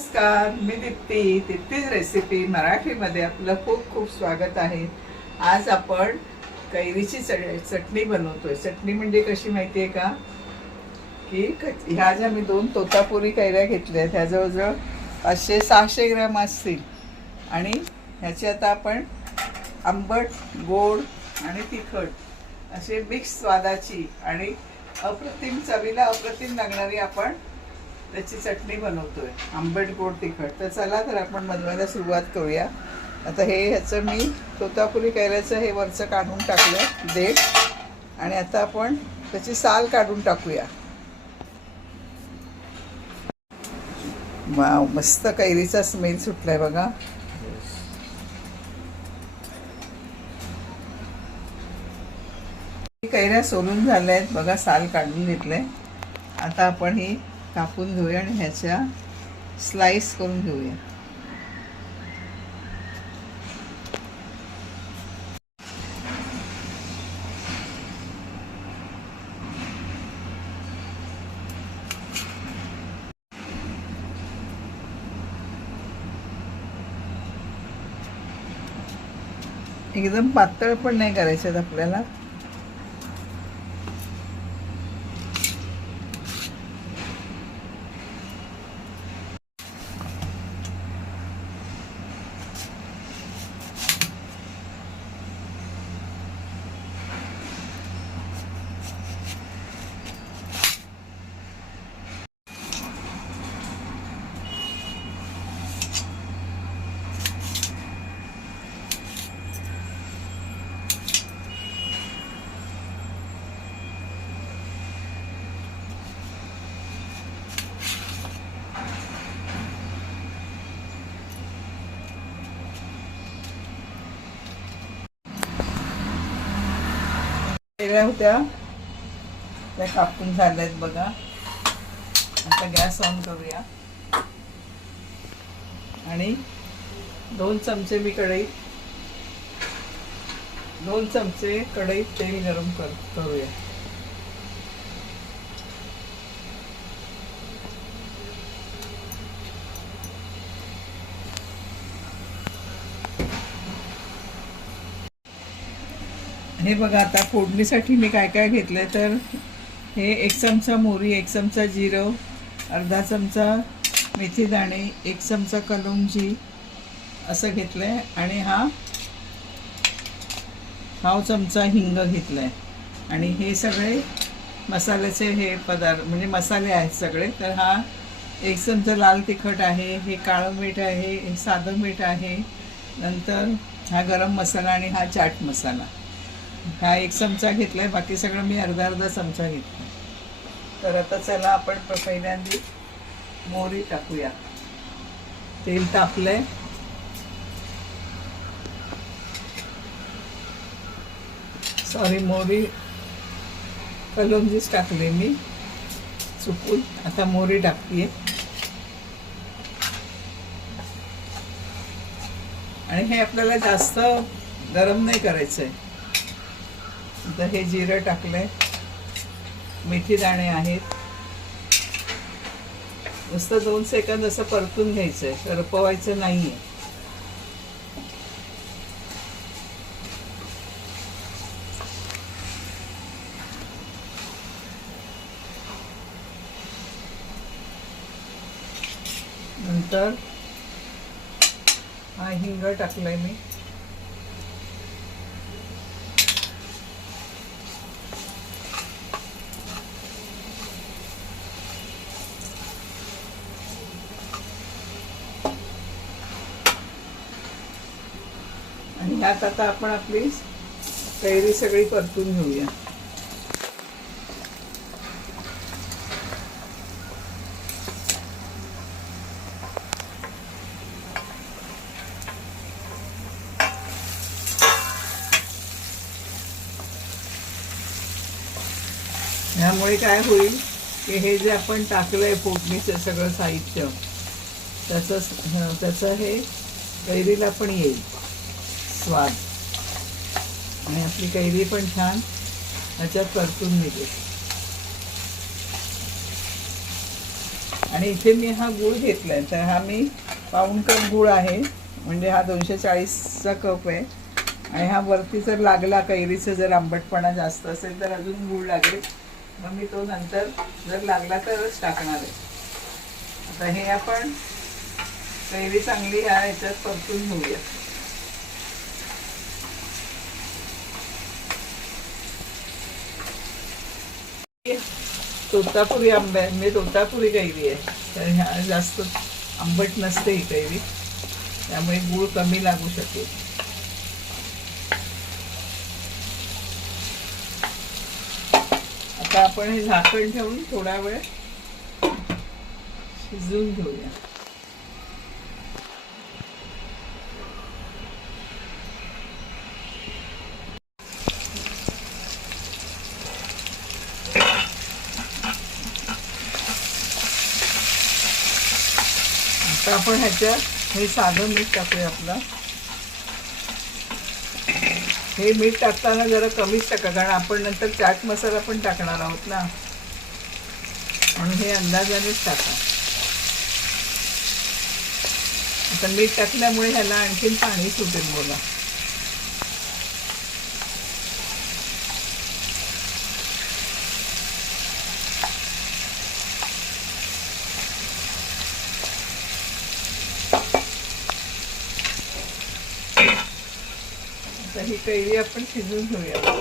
नमस्कार मी दीप्ती. दीप्तीज रेसिपी मराठीमध्ये आपलं खूप खूप स्वागत आहे. आज आपण कैरीची चट चटणी बनवतोय. चटणी म्हणजे कशी माहिती आहे का की ह्या ज्या मी दोन तोतापुरी कैऱ्या घेतल्या आहेत ह्या जवळजवळ पाचशे सहाशे ग्रॅम असतील. आणि ह्याची आता आपण आंबट गोड आणि तिखट असे मिक्स स्वादाची आणि अप्रतिम चवीला अप्रतिम लागणारी आपण त्याची चटणी बनवतोय. आंबट गोड तिखट. तर चला तर आपण बनवायला सुरुवात करूया. आता हे ह्याचं मी तोतापुरी कैऱ्याचं हे वरचं काढून टाकलं देठ. आणि आता आपण त्याची साल काढून टाकूया. वाव मस्त कैरीचा स्मेल सुटलाय बघा. कैऱ्या सोलून झाल्या आहेत बघा साल काढून घेतलंय. आता आपण ही कापून घेऊया आणि ह्याच्या स्लाइस करून घेऊया. एकदम पातळ पण नाही करायच्यात आपल्याला. केल्या होत्या. त्या कापून झाल्यात बघा. आता गॅस ऑन करूया. आणि दोन चमचे मी कढईत दोन चमचे कढईत तेल गरम कर करूया. हे बघा आता फोडणीसाठी मी काय काय घेतलंय तर हे एक चमचा मोहरी एक चमचा जिरं अर्धा चमचा मेथी दाणे एक चमचा कलुंजी असं घेतलं आहे आणि हा पाव चमचा हिंग घेतलाय. आणि हे सगळे मसाल्याचे हे पदार्थ म्हणजे मसाले आहेत सगळे. तर हा एक चमचा लाल तिखट आहे हे काळं मीठ आहे हे साधं मीठ आहे. नंतर हा गरम मसाला आणि हा चाट मसाला. हा एक चमचा घेतलाय बाकी सगळं मी अर्धा अर्धा चमचा घेतला तर आता चला आपण पहिल्यांदा मोहरी टाकूया. तेल तापलंय. सॉरी मोहरी कलोंजीच टाकले मी. चुकून आता मोहरी टाकते आणि हे आपल्याला जास्त गरम नाही करायचं आहे आता हे जिरं टाकलंय. मेथी दाणे आहेत. नुसतं दोन सेकंद असं परतून घ्यायचं आहे रपवायचं नाही नाहीये. नंतर हा हिंग टाकलाय मी. ह्यात आता आपण आपली तयारी सगळी परतून घेऊया. ह्यामुळे काय होईल की हे जे आपण टाकलंय फोडणीचं सगळं साहित्य त्याचं त्याचं हे कैरीला पण येईल. स्वाद. आणि आपली कैरी पण छान. ह्याच्यात परतून निघेल. आणि इथे मी हा गूळ घेतलाय. तर हा मी पाऊण कप गूळ आहे. म्हणजे हा दोनशे चाळीसचा कप आहे. आणि हा वरती जर लागला कैरीचं जर आंबटपणा जास्त असेल तर अजून गूळ लागेल. मग मी तो नंतर जर लागला तरच टाकणार आहे. आता हे आपण कैरी चांगली ह्या ह्याच्यात परतून घेऊया. तोतापुरी आंबे म्हणजे तोतापुरी कैरी आहे. तर ह्या जास्त आंबट नसते ही कैरी. त्यामुळे गूळ कमी लागू शकेल. आता आपण हे झाकण ठेवून थोडा वेळ शिजवून घेऊया. आता आपण ह्याच्यात हे साधं मीठ टाकूया आपलं. हे मीठ टाकताना जरा कमीच टाका कारण आपण नंतर चाट मसाला पण टाकणार आहोत ना. म्हणून हे अंदाजानेच टाका. आता मीठ टाकल्यामुळे ह्याला आणखीन पाणी सुटेल बोला कैरी आपण शिजवून घेऊया.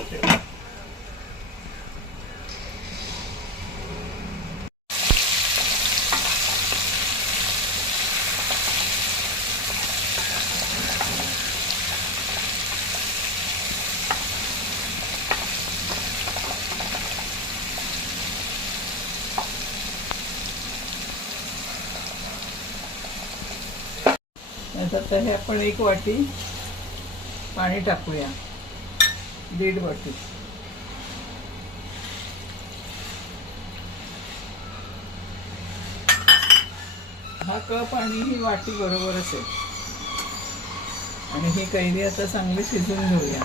आता हे आपण एक वाटी पाणी टाकूया. दीड वाटी. हा कप आणि ही वाटी बरोबरच आहे आणि ही कैरी आता चांगली शिजून घेऊया.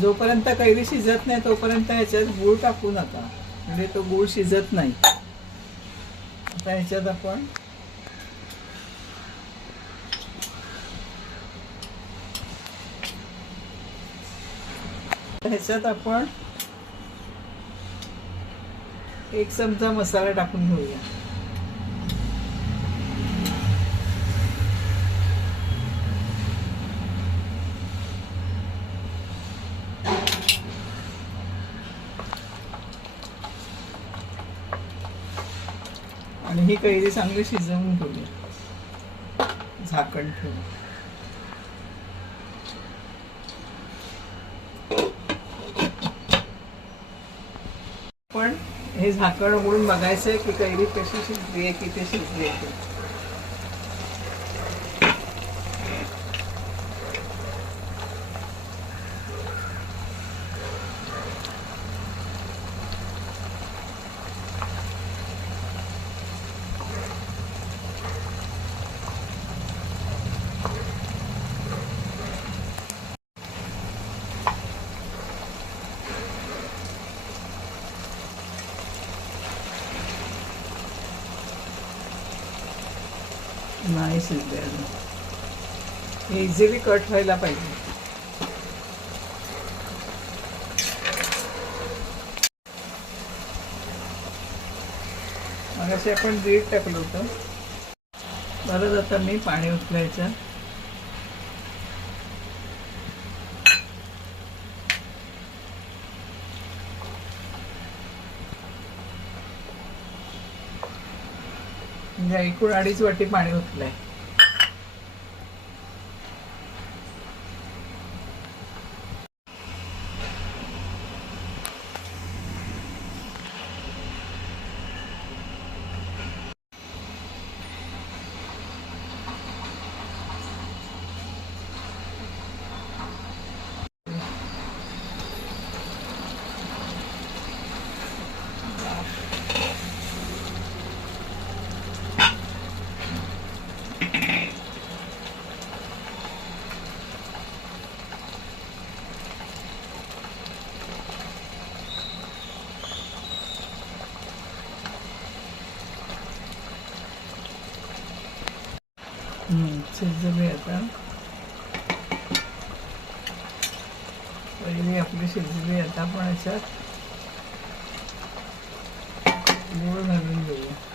जोपर्यंत कैरी शिजत नाही तोपर्यंत ह्याच्यात गूळ टाकू नका. म्हणजे तो गूळ शिजत नाही. आता ह्याच्यात आपण ह्याच्यात आपण एक चमचा मसाला टाकून घेऊया. आणि ही कैरी चांगली शिजवून घेऊया. झाकण ठेवून पण झाकण झाकण उघडून आहे की कैरी कशी शिजली आहे किती शिजली आहे नाही शिजले अजून हे इझिली कट व्हायला पाहिजे. असे आपण दीड टाकलं होतं. परत आता मी पाणी उचलायचं म्हणजे एकूण अडीच वाटी पाणी उठलंय शिजली आता पहिली आपली शिजली आता आपण याच्यात गूळ घालून घेऊया.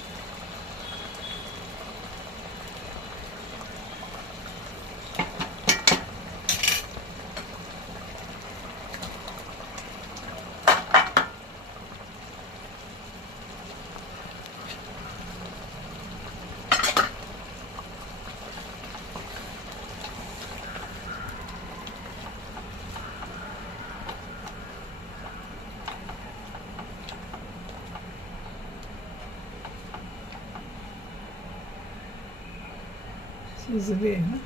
शिजली ना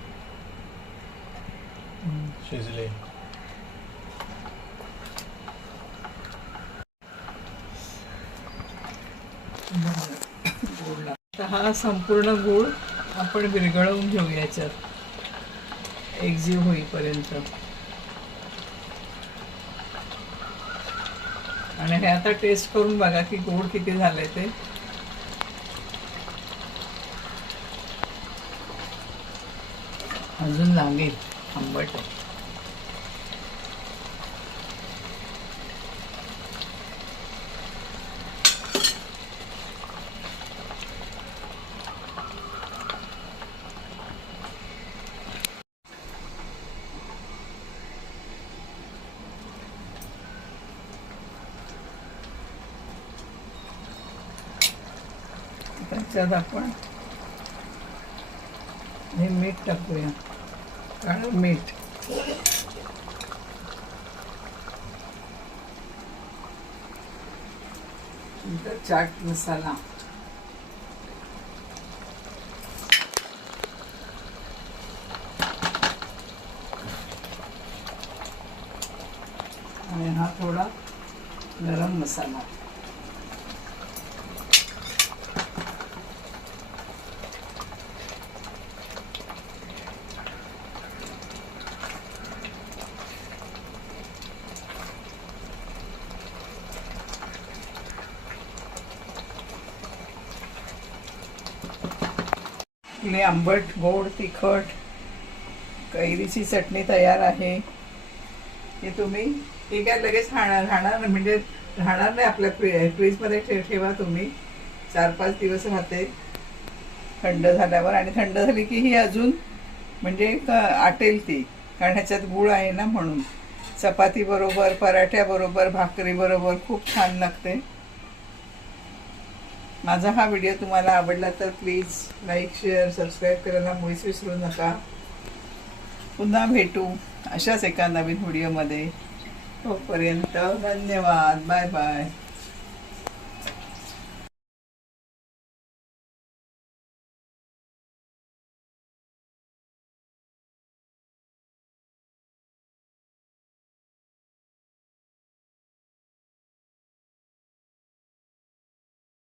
हा संपूर्ण गूळ आपण विरघळवून घेऊ याच्यात एकजीव होईपर्यंत. आणि हे आता टेस्ट करून बघा की गोड किती झालंय ते. अजून लागेल आंबट आहे त्याच्यात आपण हे मीठ टाकूया. काळं मीठ. नंतर चाट मसाला. आणि हा थोडा गरम मसाला. आपली आंबट गोड तिखट कैरीची चटणी तयार आहे. हे तुम्ही हे काय लगेच राहणार राहणार म्हणजे राहणार नाही आपल्या फ्री फ्रीजमध्ये ठे ठेवा तुम्ही. चार पाच दिवस राहते. थंड झाल्यावर आणि थंड झाली की ही अजून म्हणजे आटेल ती कारण ह्याच्यात गुळ आहे ना म्हणून. चपातीबरोबर पराठ्याबरोबर भाकरीबरोबर खूप छान लागते. माझा हा व्हिडिओ तुम्हाला आवडला तर प्लीज लाईक शेअर सबस्क्राईब करायला मुळीच विसरू नका. पुन्हा भेटू अशाच एका नवीन व्हिडिओमध्ये. तोपर्यंत धन्यवाद. Bye bye.